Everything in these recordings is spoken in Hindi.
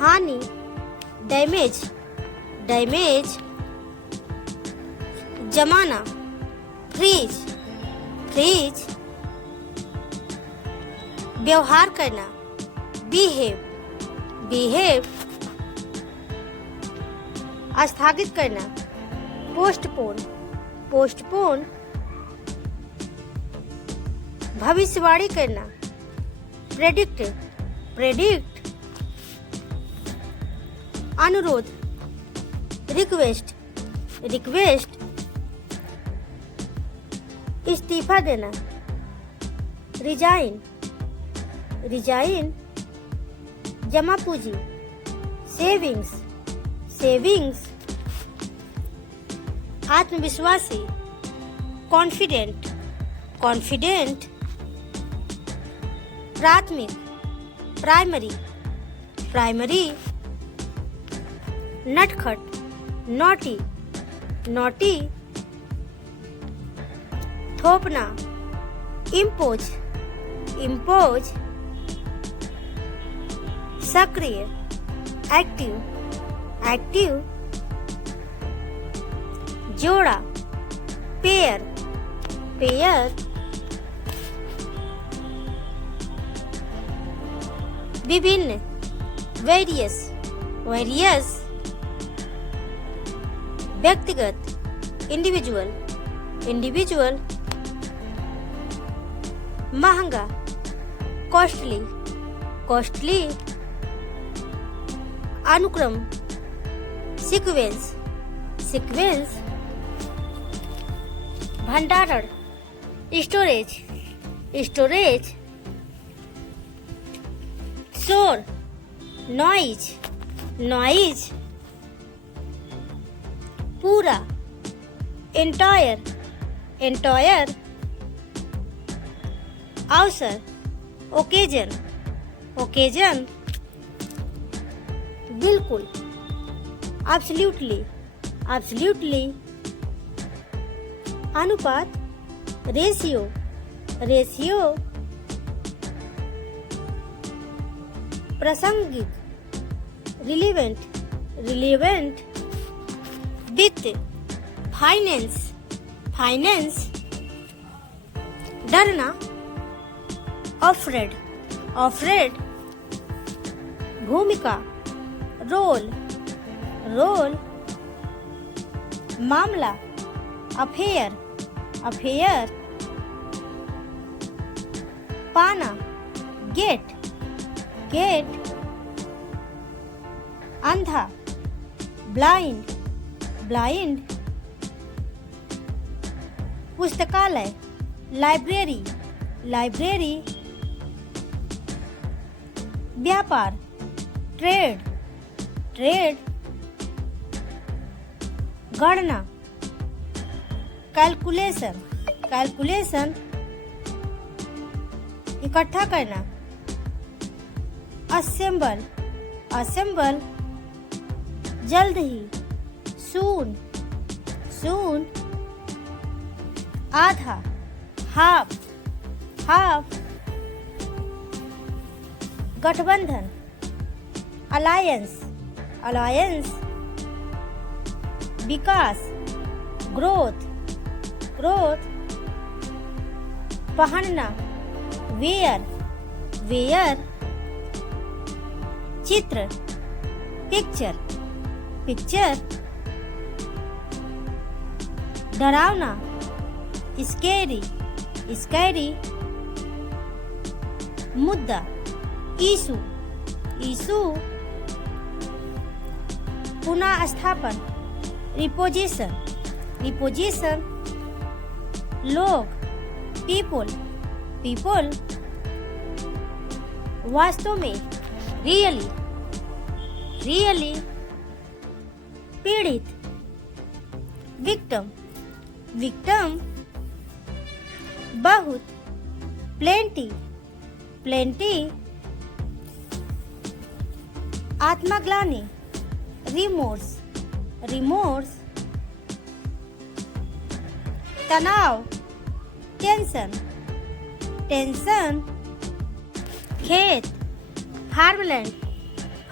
हानि, डैमेज, डैमेज, जमाना, फ्रीज, फ्रीज, व्यवहार करना, बिहेव, बिहेव, स्थगित करना, पोस्टपोन, पोस्टपोन, भविष्यवाणी करना, प्रेडिक्ट, प्रेडिक्ट, अनुरोध, रिक्वेस्ट, रिक्वेस्ट, इस्तीफा देना, रिजाइन, रिजाइन, जमा पूंजी, सेविंग्स, सेविंग्स, आत्मविश्वासी, कॉन्फिडेंट, कॉन्फिडेंट, प्राथमिक, प्राइमरी, प्राइमरी, नटखट, नॉटी, नॉटी, थोपना, इम्पोज, इम्पोज, सक्रिय, एक्टिव, एक्टिव, जोड़ा, पेयर, पेयर, विभिन्न, वेरियस, वेरियस, व्यक्तिगत, इंडिविजुअल, इंडिविजुअल, महंगा, कॉस्टली, कॉस्टली, अनुक्रम, सीक्वेंस, सीक्वेंस, भंडारण, स्टोरेज, स्टोरेज, शोर, नॉइज, नॉइज, पूरा, एंटायर, एंटायर, अवसर, ओकेजन, ओकेजन, बिल्कुल, एब्सोल्युटली, एब्सोल्युटली, अनुपात, रेशियो, रेशियो, प्रासंगिक, रिलेवेंट, रिलेवेंट, वित्त, फाइनेंस, फाइनेंस, डरना, अफ्रेड, अफ्रेड, भूमिका, रोल, रोल, मामला, अफेयर, अफेयर, पाना, गेट, गेट, अंधा, ब्लाइंड, ब्लाइंड, पुस्तकालय, लाइब्रेरी, लाइब्रेरी, व्यापार, ट्रेड, ट्रेड, गणना, कैलकुलेशन, कैलकुलेशन, इकट्ठा करना, असेंबल, असेंबल, जल्द ही, सून, सून, आधा, हाफ, हाफ, गठबंधन, अलायंस, अलायंस, विकास, ग्रोथ, ग्रोथ, पहनना, वेयर, वेयर, चित्र, पिक्चर, पिक्चर, डरावना, स्कैरी, स्कैरी, मुद्दा, इशू, इशू, पुनः स्थापन, रिपोजिशन, रिपोजिशन, लोग, पीपल, पीपल, वास्तव में, रियली, रियली, पीड़ित, विक्टिम, विक्टिम, बहुत, प्लेंटी, प्लेंटी, आत्मग्लानि, रिमोर्स, रिमोर्स, तनाव, टेंशन, टेंशन, खेत, फार्मलैंड,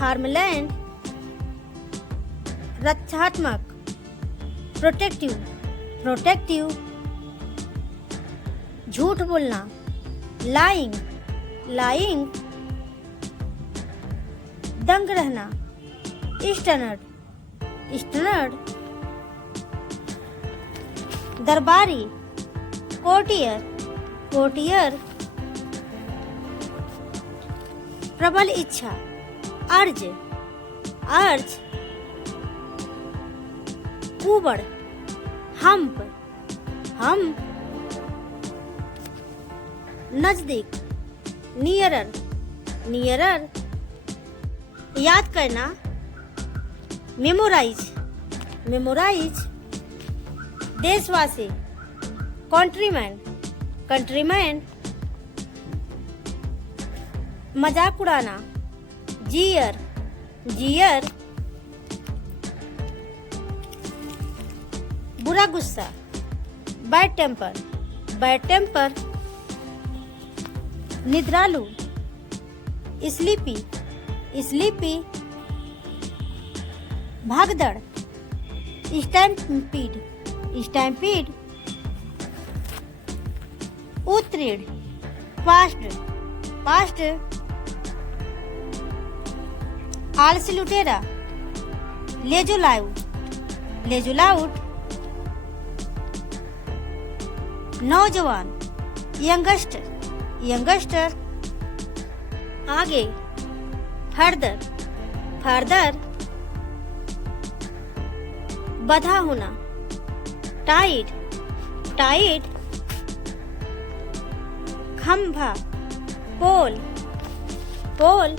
फार्मलैंड, रक्षात्मक, प्रोटेक्टिव, प्रोटेक्टिव, झूठ बोलना, लाइंग, लाइंग, दंग रहना, स्टनर्ड, स्टनर्ड, दरबारी, कोर्टियर, कोर्टियर, प्रबल इच्छा, अर्ज, अर्ज, कुबड़, हम्प, हम्प, नजदीक, नियरर, नियरर, याद करना, मेमोराइज, मेमोराइज, देशवासी, कंट्रीमैन, कंट्रीमैन, मजाक उड़ाना, जीयर, जीयर, बुरा गुस्सा, बैड टेम्पर, बैड टेम्पर, निद्रालु, स्लीपी, स्लीपी, भागदड़, स्टैम्पीड, स्टैम्पीड, उत्तीर्ण, पास्ट, पास्ट, आलसी लुटेरा, लेजुलाउट, लेजुलाउट, नौजवान, यंगस्टर, यंगस्टर, आगे, फर्दर, फर्दर, बधा होना, टाइट, टाइट, खंभा, पोल, पोल,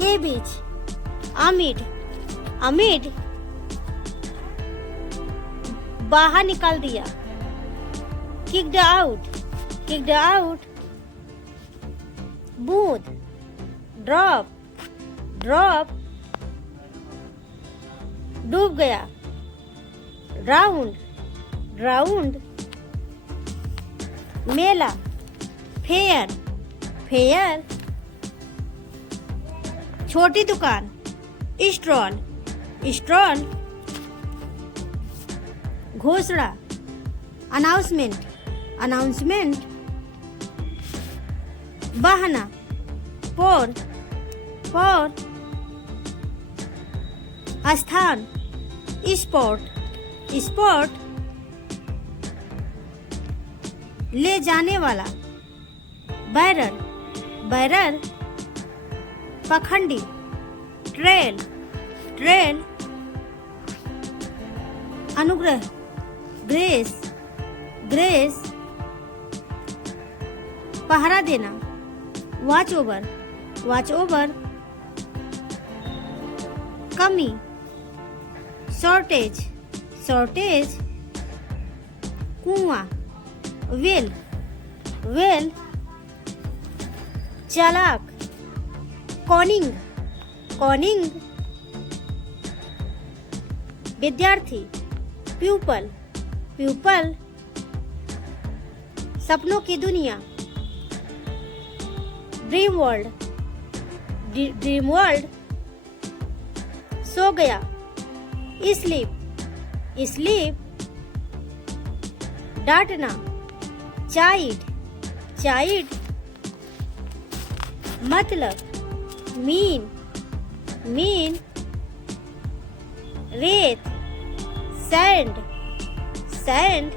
केबिज, अमिड, अमिड, बाहर निकाल दिया, किक्ड आउट, किक्ड आउट, बूंद, ड्रॉप, ड्रॉप, डूब गया, ड्राउंड, ड्राउंड, मेला, फेयर, फेयर, छोटी दुकान, स्टॉल, स्टॉल, घोषणा, अनाउंसमेंट, अनाउंसमेंट, बहाना, पोर, पोर, स्थान, स्पॉट, स्पॉट, ले जाने वाला, बैरर, बैरर, पखंडी, ट्रेल, ट्रेल, अनुग्रह, ग्रेस, ग्रेस, पहरा देना, वॉच ओवर, वॉच ओवर, कमी, शॉर्टेज, शॉर्टेज, कुआं, वेल, वेल, चालाक, कॉनिंग, कॉनिंग, विद्यार्थी, प्यूपल, प्यूपल, सपनों की दुनिया, ड्रीम वर्ल्ड, ड्रीम वर्ल्ड, सो गया, स्लीप, स्लीप, डांटना, चाइल्ड, चाइल्ड, मतलब, मीन, मीन, रेत, सैंड, सैंड,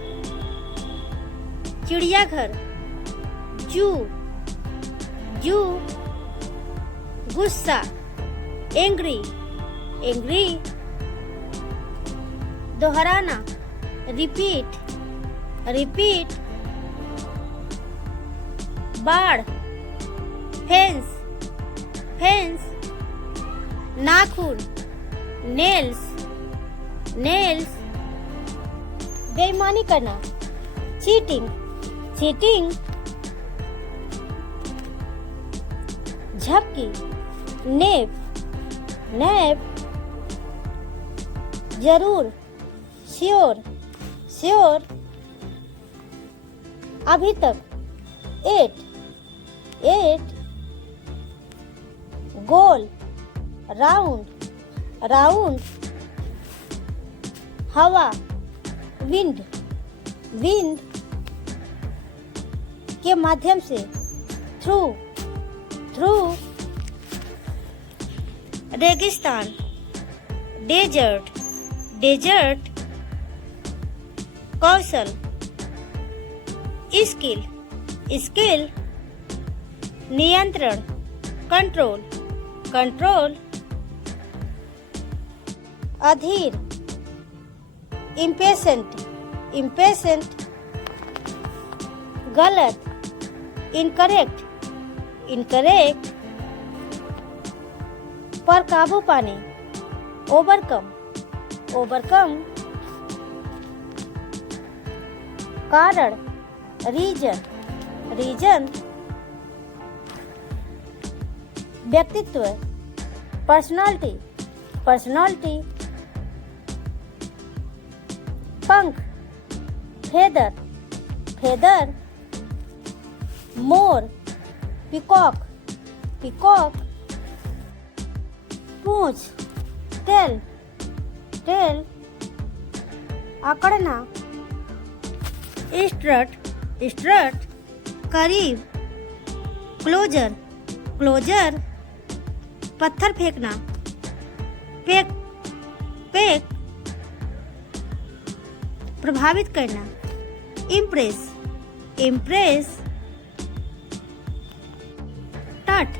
चिड़ियाघर, जू, जू, गुस्सा, एंग्री, एंग्री, दोहराना, रिपीट, रिपीट, बाढ़, फेंस, फेंस, नाखून, नेल्स, नेल्स, बेईमानी करना, चीटिंग, चीटिंग, झपकी, नेप, नेप, जरूर, श्योर, श्योर, अभी तक, 8, 8, गोल, राउंड, राउंड, हवा, विंड, विंड के माध्यम से, थ्रू, थ्रू, रेगिस्तान, डेजर्ट, डेजर्ट, कौशल, स्किल, स्किल, नियंत्रण, कंट्रोल, कंट्रोल, अधीर, इम्पेशेंट, इम्पेशेंट, गलत, इनकरेक्ट, इनकरेक्ट, पर काबू पाने, ओवरकम, ओवरकम, कारण, रीजन, रीजन, व्यक्तित्व, पर्सनालिटी, पर्सनालिटी, पंख, फेदर, फेदर, मोर, पिकॉक, पिकॉक, पूंछ, टेल, टेल, अकड़ना, स्ट्रट, स्ट्रट, करीब, क्लोजर, क्लोजर, पत्थर फेंकना, पेक, पेक, प्रभावित करना, इम्प्रेस, इम्प्रेस, तट,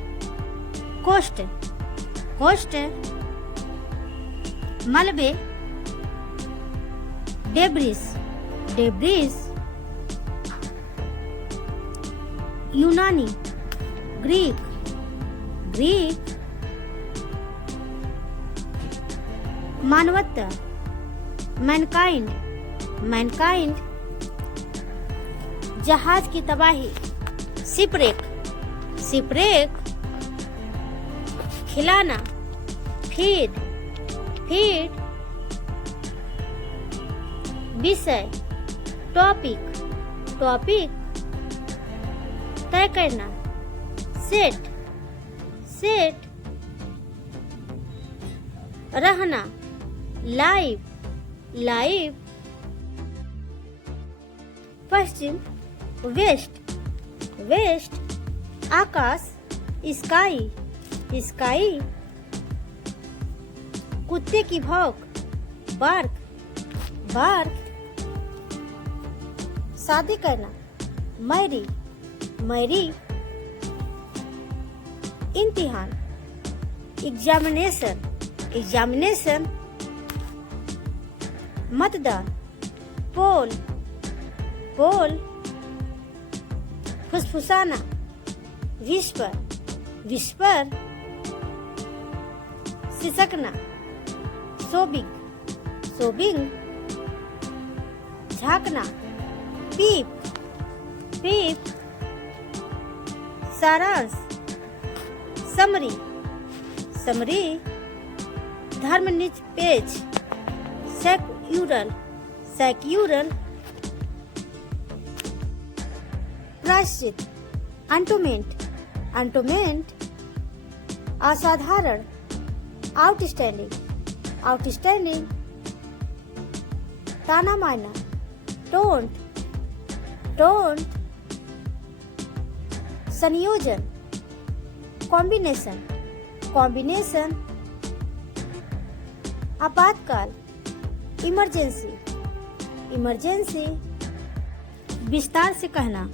कोस्ट, कोस्ट, मलबे, डेब्रिस, डेब्रिस, यूनानी, ग्रीक, ग्रीक, मानवता, मैनकाइंड, मैनकाइंड, जहाज की तबाही, शिपरेक, शिपरेक, खिलाना, फीड, फीड, विषय, टॉपिक, टॉपिक, तय करना, सेट, सेट, रहना, लाइव, लाइव, पश्चिम, वेस्ट, वेस्ट, आकाश, स्काई, स्काई, कुत्ते की भौंक, बार्क, बार्क, शादी करना, मैरी, मैरी, इम्तिहान, एग्जामिनेशन, एग्जामिनेशन, मतदान, पोल, पोल, फुसफुसाना, विस्पर, विस्पर, सिसकना, सोबिंग, सोबिंग, झांकना, पीप, पीप, सारांश, समरी, समरी, धर्मनिरपेक्ष, सेक्युलर, सेक्युलर, प्रायश्चित, अंटोमेंट, अंटोमेंट, असाधारण, आउटस्टैंडिंग, आउटस्टैंडिंग, ताना मारना, टोंट, टोंट, संयोजन, कॉम्बिनेशन, कॉम्बिनेशन, आपातकाल, इमरजेंसी, इमरजेंसी, विस्तार से कहना,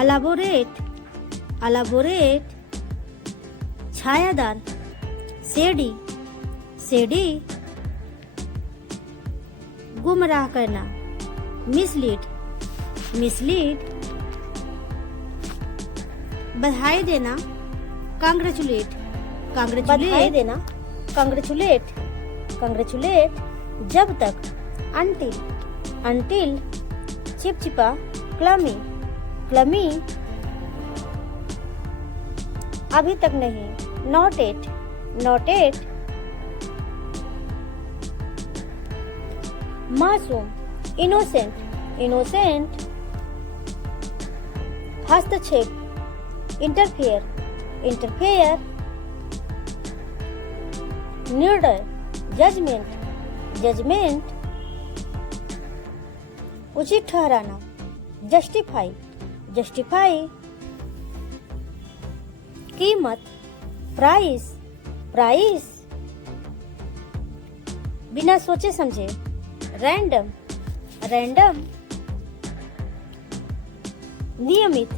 अलाबोरेट, अलाबोरेट, छायादार, शेडी, शेडी, गुमराह करना, मिसलीड, मिसलीड, बधाई देना, कांग्रेचुलेट, कांग्रेचुलेट, बधाई देना, कांग्रेचुलेट, कांग्रेचुलेट, जब तक, अंटिल, अंटिल, चिपचिपा, क्लमी, क्लमी, अभी तक नहीं, नॉट एट, नॉट एट, मासूम, इनोसेंट, इनोसेंट, हस्तक्षेप, इंटरफेयर, इंटरफेयर, निर्णय, जजमेंट, जजमेंट, उचित ठहराना, जस्टिफाई, जस्टिफाई, कीमत, प्राइस, प्राइस, बिना सोचे समझे, रैंडम, रैंडम, नियमित,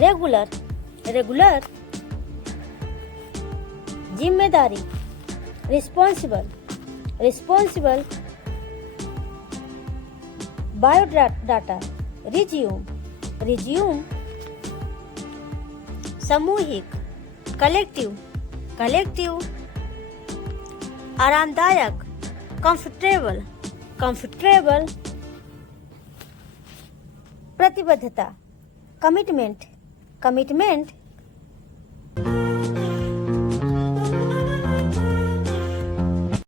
रेगुलर, रेगुलर, जिम्मेदारी, responsible, responsible, biodata, resume, resume, सामूहिक, कलेक्टिव, कलेक्टिव, आरामदायक, कंफर्टेबल, कंफर्टेबल, प्रतिबद्धता, कमिटमेंट, कमिटमेंट,